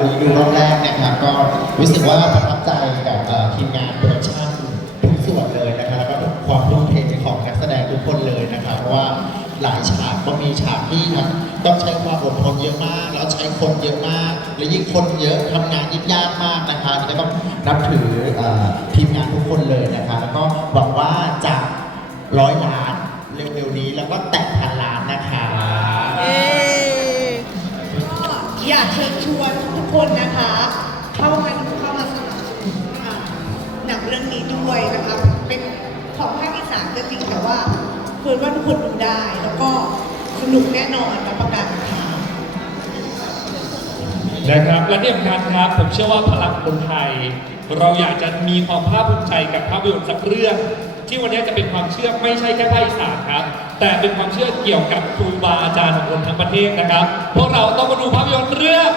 ดูรอบแรกนะครับก็รู้สึกว่าประทับใจกับเอ่อทีมงานโปรดักชั่นทุกส่วนเลยนะครับแล้วก็ความทุ่มเทของนักแสดงทุกคนเลยนะครับเพราะว่าหลายฉากก็มีฉากที่ทั้งต้องใช้ความอดทนเยอะมาก แล้วใช้คนเยอะมาก และยิ่งคนเยอะทำงานยิ่งยากมากนะคะนี่ก็ต้องนับถือเอ่อทีมงานทุกคนเลยนะคะแล้วก็หวังว่าจะร้อยล้านเร็วๆนี้แล้วก็แตะพันล้านนะคะก็อยากเชิญชวนทุก คนนะคะ เข้ามาเข้ามาสนับสนุนหนังเรื่องนี้ด้วยนะคะเป็นของภาคอีสานก็จริงแต่ว่าเพื่อนว่าทุกคนดูได้ แล้วก็สนุกแน่นอนรับประกันค่ะนะครับและที่สำคัญครับผมเชื่อว่าพลังคนไทย เราอยากจะมีความภาคภูมิใจกับภาพยนตร์สักเรื่อง ที่วันนี้จะเป็นความเชื่อไม่ใช่แค่ภาคอีสานครับ แต่เป็นความเชื่อเกี่ยวกับครูบาอาจารย์ของคนทั้งประเทศนะครับพวกเราต้องมาดูภาพยนตร์เรื่อง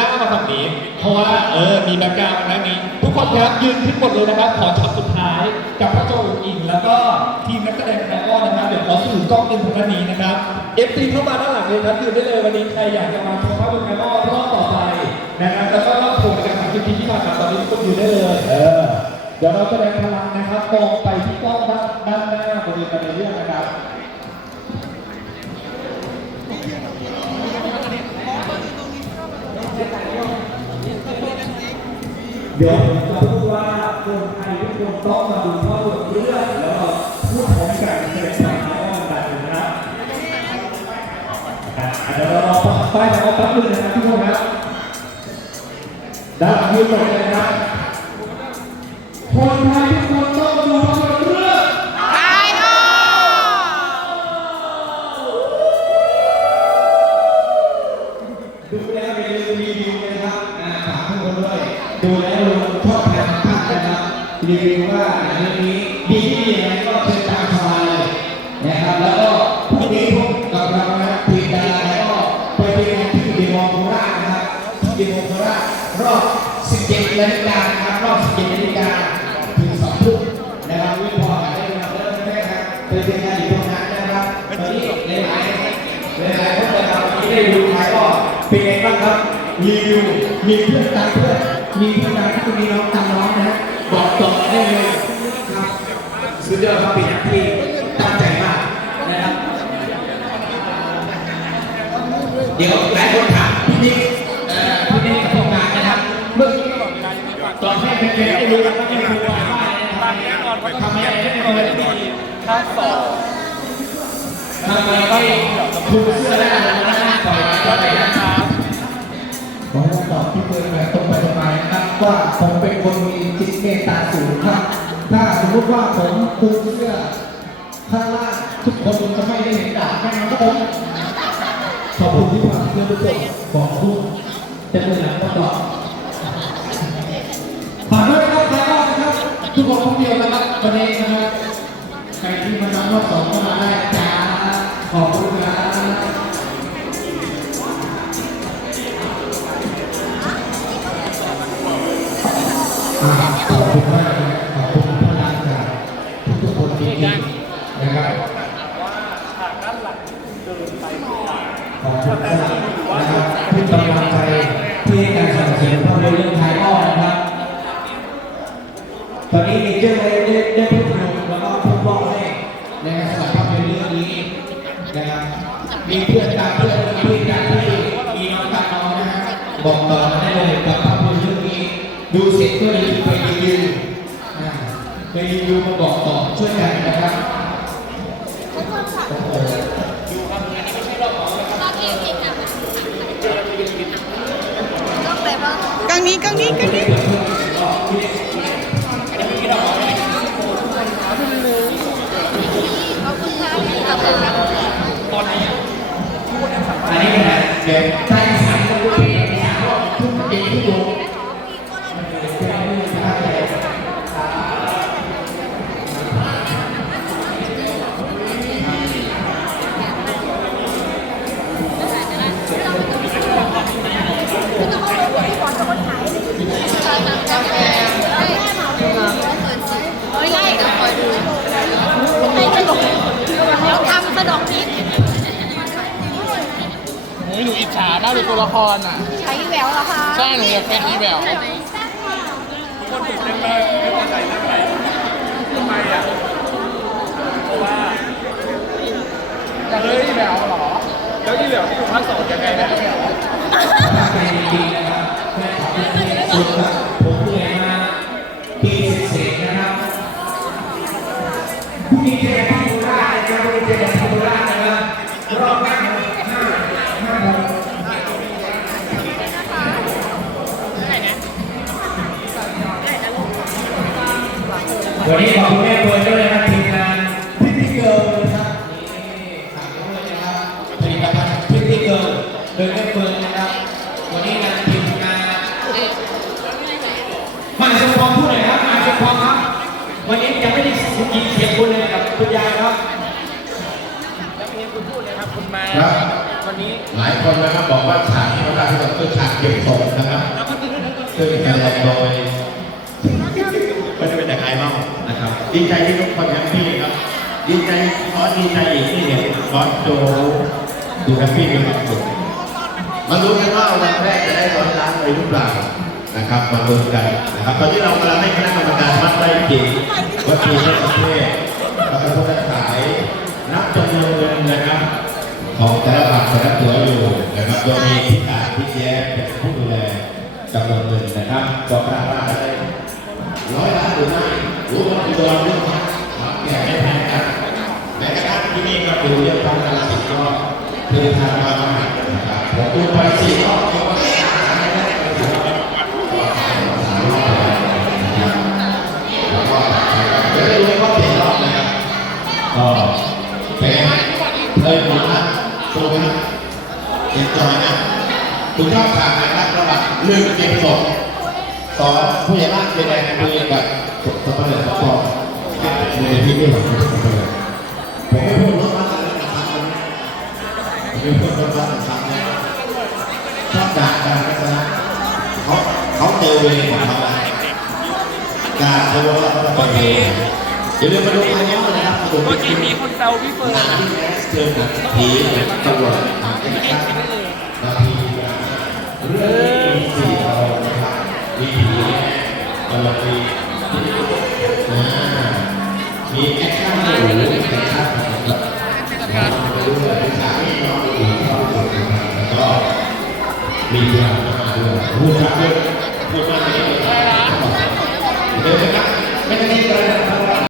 หันหน้ามาฝั่งนี้ เพราะว่าเออมีแบ็กกราวด์ทางนี้ ทุกคนครับยืนขึ้นหมดเลยนะครับ ขอช็อตสุดท้ายกับพระโจอิงแล้วก็ทีมนักแสดงไทยอ้อนนะครับ เดี๋ยวขอสู่กล้องหนึ่งทางด้านนี้นะครับ FC เข้ามาด้านหลังเลยครับยืนได้เลยวันนี้ใครอยากจะมาชมภาพยนตร์ไทยอ้อนรอบต่อไปนะครับแล้วก็รอบโชว์กันสามสิบปีที่ผ่านมาตอนนี้ทุกคนอยู่ได้เลย เออเดี๋ยวเราแสดงพลังนะครับมองไปที่กล้องด้านด้านหน้าบริเวณในเรื่องนะครับ เดี๋ยวผมจะพูดว่าคนไทยทุกคนต้องมาดูภาพยนตร์เรื่องแล้วก็พูดพร้อมกันแสดงความคิดว่ามันแบบนี้นะครับอะเดี๋ยวเรารอป้ายทางออกแป๊บนึงนะครับทุกคนครับด้านหลังยืนหน่อยนะครับคนไทยทุกคนต้องมาดูภาพยนตร์เรื่องไทยออดูแล้วอย่าลืมรีวิวนะครับฝากทุกคนด้วยดูแล้ รีวิวว่าหนังเรื่องนี้ดีที่ยังไงก็เชิญตามสบายนะครับ แล้วก็พรุ่งนี้พบกับเรานะทีมดาราก็ไปเจอกันที่เดมอนโคราชนะครับที่เดมอนโคราชรอบ 17นาฬิกานะครับรอบ 17นาฬิกาถึง2ทุ่มนะครับวิพอกันได้นะครับแล้วแม่ครับไปเจอกันอยู่ตรงนั้นนะครับตอนนี้หลายๆหลายๆคนนะครับที่ได้ดูไทยก็เป็นไงบ้างครับรีวิวมีเพื่อนตามเพื่อนมีเพื่อนตามที่มีน้องตาม สุดยอดครับเป็นอย่างที่ตั้งใจมากนะครับ เดี๋ยวหลายคนถามพี่นิกพี่นิกกับพวกงานนะครับเมื่อตอนให้เป็นๆได้ดูแล้วก็ไม่รู้ว่าทำอะไรได้ไม่ได้ดีถ้าสอบทำอะไรก็ถูกเสื้อแล้วนะหน้าปล่อยก็ได้นะครับผมตอบที่เพื่อนแบบตรงไปตรงมานะครับว่าผมเป็นคนมีจิตเมตตาสูงครับถ้าสมมติว่าผมคุม แน่นนครับผมขอบคุณที่ผ่านเพื่อนทุกคนขอบคุณจะเป็นหลังก็ตอบฝากด้วยนะครับแล้วนะครับทุกคนคนเดียวนะครับวันนี้นะครับใครที่มาทำรอบสองก็มาได้จ้าขอบคุณครับอ่าขอบคุณมากนะขอบคุณพลังจากทุกๆคนจริงๆนะครับขอบคุณมากนะครับที่กำลังใจที่ให้การสนับสนุนภาพยนตร์เรื่องไทยอ้อนะครับ ตอนนี้มีเจ้าได้ได้ได้พูดถึงแล้วก็พูดบอกให้นะครับสำหรับภาพยนตร์เรื่องนี้นะครับมีเพื่อนตามเพื่อนมีพี่ตามพี่มีน้องตามน้องนะฮะบอกต่อมาได้เลยกับภาพยนตร์เรื่องนี้ ดูเสร็จก็รีบไปรีวิวไปรีวิวมาบอกต่อช่วยกันนะครับโอ้โหกังนี้กังนี้กังนี้อัน น วเป็นตัวละครอะ ใช้แหววเหรอคะใช่หนูอยากเป็นอีแววคนตื่นเต้นมากไม่พอใจเรื่องอะไรทำไมอะเพราะว่าอยากเป็นอีแววเหรอ แล้วที่เหลือที่อยู่ภาคสองยังไงนะตั้งใจจริงๆนะครับแฟนคลับทุกท่านสุดครับผมเหนื่อยมาปีเศษๆนะครับผู้มีเจริญที่ดูได้นะครับ วันนี้ขอบคุณแม่เฟิร์นด้วยนะครับทีมงานพิธีเกิร์ลนะครับนี่ฝากด้วยนะครับผลิตภัณฑ์พิธีเกิร์ลโดยแม่เฟิร์นนะครับ วันนี้งานทีมงานมาเชียงพองพูดหน่อยครับมาเชียงพองครับ วันนี้ยังไม่ได้ยินเสียงคุณเลยกับคุณยายครับครับวันนี้หลายคนนะครับบอกว่าฉากที่เราได้ที่สุดคือฉากเก็บศพนะครับซึ่งแสดงโดยไม่ได้เป็นแต่ใครบ้าง นะครับดีใจที่ทุกคนแฮปปี้ครับดีใจขอดีใจอีกที่เห็นบอสโจดูแฮปปี้มีความสุขมาลุ้นกันว่าวันแรกจะได้ร้อยล้านเลยหรือเปล่านะครับมาลุ้นกันนะครับตอนนี้เรากำลังให้คณะกรรมการวัดได้จริงวัดปีเทศประเทศแล้วก็ผู้ขายนับจำนวนเงินนะครับ ของแต่ละบัตรแต่ละตัวอยู่นะครับโดยมีพิการพิแย้เป็นผู้ดูแลจำนวนเงินนะครับก็คาดได้ร้อยล้านหรือไม่รู้ว่าเป็น ตัวเราเรื่องของแก่ไม่แพ้กันแม้กระทั่งที่นี่ก็ดูเรื่องของการสิทธิ์ก็เดินทางมาใหม่นะครับผมดูไปสี่รอบก็ไม่ได้สามรอบแล้วก็จะได้รู้ว่าเป็นเป็นเอ้ยมาตัวนะเจ็บจอยนะคุณชอบฉากไหนครับระหว่างหนึ่งเก็บศพ สองผู้ใหญ่บ้านเป็นแรงคุยกับสับปะเลอสปอร์ในที่นี่ของสับปะเลอผมไม่พูดรถบ้านเลยนะครับผมไม่พูดรถบ้านนะครับชอบด่าการทัศนะเขาเขาเตเวของเขาอะการเขาว่าเขาจะไปเองอย่าลืมมาดูครั้งนี้นะครับเมื่อกี้มีคนแซวพี่เฟิร์นนาทีแรกเจอกับผีตำรวจนาทีแรกนาทีเรื่อง ลอดปีอ่ามีแอคชั่นหรูแอคชั่นแบบไปด้วยเป็นฉากที่น้องผีเข้าไปนะครับแล้วก็มีเรื่องมาด้วยพูดมาดด้วยพูดมากเลย